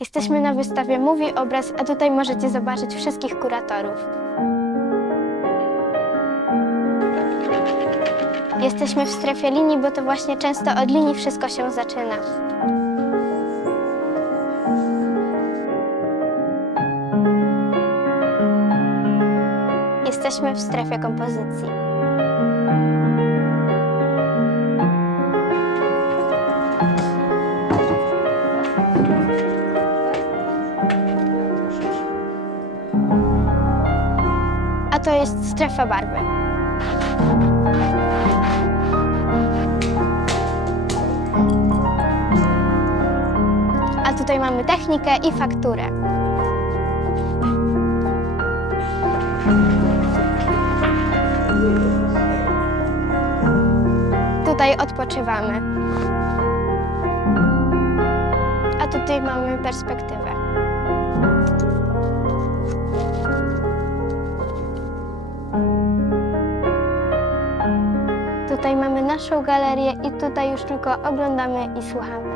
Jesteśmy na wystawie Mówi Obraz, a tutaj możecie zobaczyć wszystkich kuratorów. Jesteśmy w strefie linii, bo to właśnie często od linii wszystko się zaczyna. Jesteśmy w strefie kompozycji. To jest strefa barwy. A tutaj mamy technikę i fakturę. Tutaj odpoczywamy. A tutaj mamy perspektywę. Tutaj mamy naszą galerię i tutaj już tylko oglądamy i słuchamy.